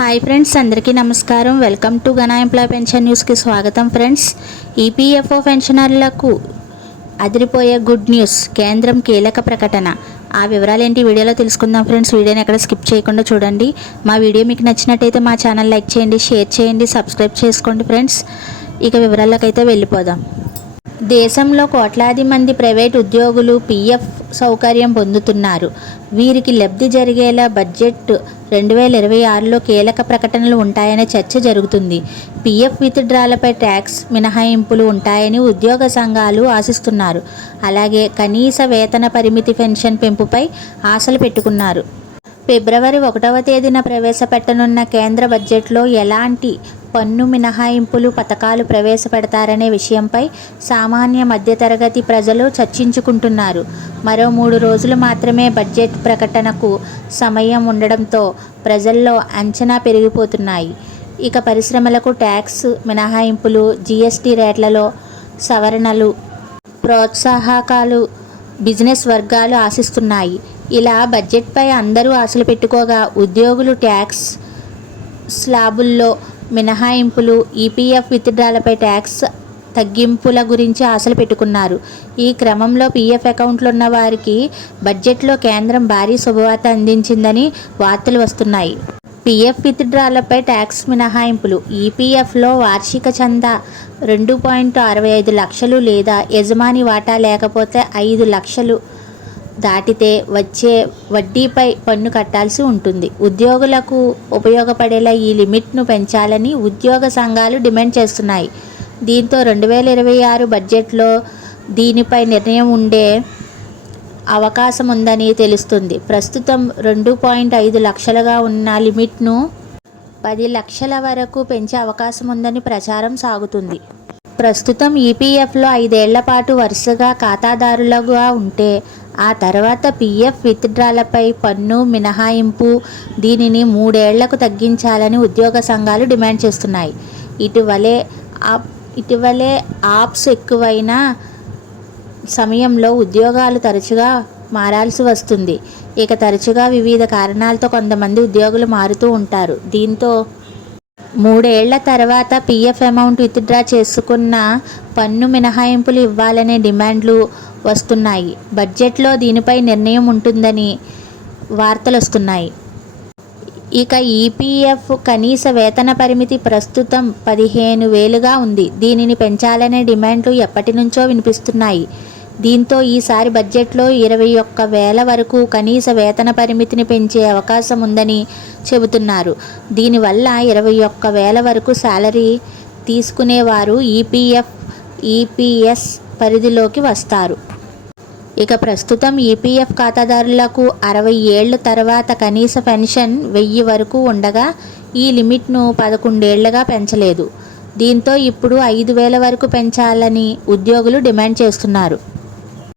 Hi friends అందరికీ నమస్కారం. Welcome to గనా ఎంప్లాయ్ పెన్షన్ న్యూస్కి స్వాగతం ఫ్రెండ్స్. ఈపీఎఫ్ఓ పెన్షనర్లకు అదిరిపోయే గుడ్ న్యూస్ కేంద్రం కీలక ప్రకటన. ఆ వివరాలు ఏంటి వీడియోలో తెలుసుకుందాం ఫ్రెండ్స్. వీడియోని ఎక్కడ స్కిప్ చేయకుండా చూడండి. మా వీడియో మీకు నచ్చినట్టయితే మా ఛానల్ లైక్ చేయండి షేర్ చేయండి సబ్స్క్రైబ్ చేసుకోండి ఫ్రెండ్స్. ఇక వివరాల్లోకి అయితే వెళ్ళిపోదాం. దేశంలో కోట్లాది మంది ప్రైవేట్ ఉద్యోగులు పీఎఫ్ సౌకర్యం పొందుతున్నారు. వీరికి లబ్ధి జరిగేలా బడ్జెట్ రెండు వేల ఇరవై ఆరులో కీలక ప్రకటనలు ఉంటాయనే చర్చ జరుగుతుంది. పీఎఫ్ విత్డ్రాలపై ట్యాక్స్ మినహాయింపులు ఉంటాయని ఉద్యోగ సంఘాలు ఆశిస్తున్నారు. అలాగే కనీస వేతన పరిమితి పెన్షన్ పెంపుపై ఆశలు పెట్టుకున్నారు. ఫిబ్రవరి ఒకటవ తేదీన ప్రవేశపెట్టనున్న కేంద్ర బడ్జెట్లో ఎలాంటి పన్ను మినహాయింపులు పథకాలు ప్రవేశపెడతారనే విషయంపై సామాన్య మధ్యతరగతి ప్రజలు చర్చించుకుంటున్నారు. మరో మూడు రోజులు మాత్రమే బడ్జెట్ ప్రకటనకు సమయం ఉండడంతో ప్రజల్లో అంచనా పెరిగిపోతున్నాయి. ఇక పరిశ్రమలకు ట్యాక్స్ మినహాయింపులు జీఎస్టీ రేట్లలో సవరణలు ప్రోత్సాహకాలు బిజినెస్ వర్గాలు ఆశిస్తున్నాయి. ఇలా బడ్జెట్పై అందరూ ఆశలు పెట్టుకోగా ఉద్యోగులు ట్యాక్స్ స్లాబుల్లో మినహాయింపులు ఈపీఎఫ్ విత్డ్రాలపై ట్యాక్స్ తగ్గింపుల గురించి ఆశలు పెట్టుకున్నారు. ఈ క్రమంలో పీఎఫ్ అకౌంట్లు ఉన్న వారికి బడ్జెట్లో కేంద్రం భారీ శుభవార్త అందించిందని వార్తలు వస్తున్నాయి. పీఎఫ్ విత్డ్రాలపై ట్యాక్స్ మినహాయింపులు ఈపీఎఫ్లో వార్షిక చందా రెండు పాయింట్ అరవై ఐదు లక్షలు లేదా యజమాని వాటా లేకపోతే ఐదు లక్షలు దాటితే వచ్చే వడ్డీపై పన్ను కట్టాల్సి ఉంటుంది. ఉద్యోగులకు ఉపయోగపడేలా ఈ లిమిట్ను పెంచాలని ఉద్యోగ సంఘాలు డిమాండ్ చేస్తున్నాయి. దీంతో రెండు వేల ఇరవై ఆరు బడ్జెట్లో దీనిపై నిర్ణయం ఉండే అవకాశం ఉందని తెలుస్తుంది. ప్రస్తుతం రెండు పాయింట్ ఐదు లక్షలుగా ఉన్న లిమిట్ను పది లక్షల వరకు పెంచే అవకాశం ఉందని ప్రచారం సాగుతుంది. ప్రస్తుతం ఈపీఎఫ్లో ఐదేళ్ళ పాటు వరుసగా ఖాతాదారులుగా ఉంటే ఆ తర్వాత పీఎఫ్ విత్డ్రాలపై పన్ను మినహాయింపు దీనిని మూడేళ్ళకు తగ్గించాలని ఉద్యోగ సంఘాలు డిమాండ్ చేస్తున్నాయి. ఇటీవలే ఇటీవలే ఆప్స్ ఎక్కువైన సమయంలో ఉద్యోగాలు తరచుగా మారాల్సి వస్తుంది. ఇక తరచుగా వివిధ కారణాలతో కొంతమంది ఉద్యోగులు మారుతూ ఉంటారు. దీంతో మూడేళ్ళ తర్వాత పీఎఫ్ అమౌంట్ విత్డ్రా చేసుకున్న పన్ను మినహాయింపులు ఇవ్వాలనే డిమాండ్లు వస్తున్నాయి. బడ్జెట్లో దీనిపై నిర్ణయం ఉంటుందని వార్తలు వస్తున్నాయి. ఇక ఈపీఎఫ్ కనీస వేతన పరిమితి ప్రస్తుతం పదిహేను వేలుగా ఉంది. దీనిని పెంచాలనే డిమాండ్లు ఎప్పటి నుంచో వినిపిస్తున్నాయి. దీంతో ఈసారి బడ్జెట్లో ఇరవై ఒక్క వేల వరకు కనీస వేతన పరిమితిని పెంచే అవకాశం ఉందని చెబుతున్నారు. దీనివల్ల ఇరవై ఒక్క వేల వరకు శాలరీ తీసుకునేవారు ఈపీఎఫ్ ఈపీఎస్ పరిధిలోకి వస్తారు. ఇక ప్రస్తుతం ఈపీఎఫ్ ఖాతాదారులకు అరవై ఏళ్ళ తర్వాత కనీస పెన్షన్ వెయ్యి వరకు ఉండగా ఈ లిమిట్ను పదకొండేళ్ళుగా పెంచలేదు. దీంతో ఇప్పుడు ఐదు వేల వరకు పెంచాలని ఉద్యోగులు డిమాండ్ చేస్తున్నారు.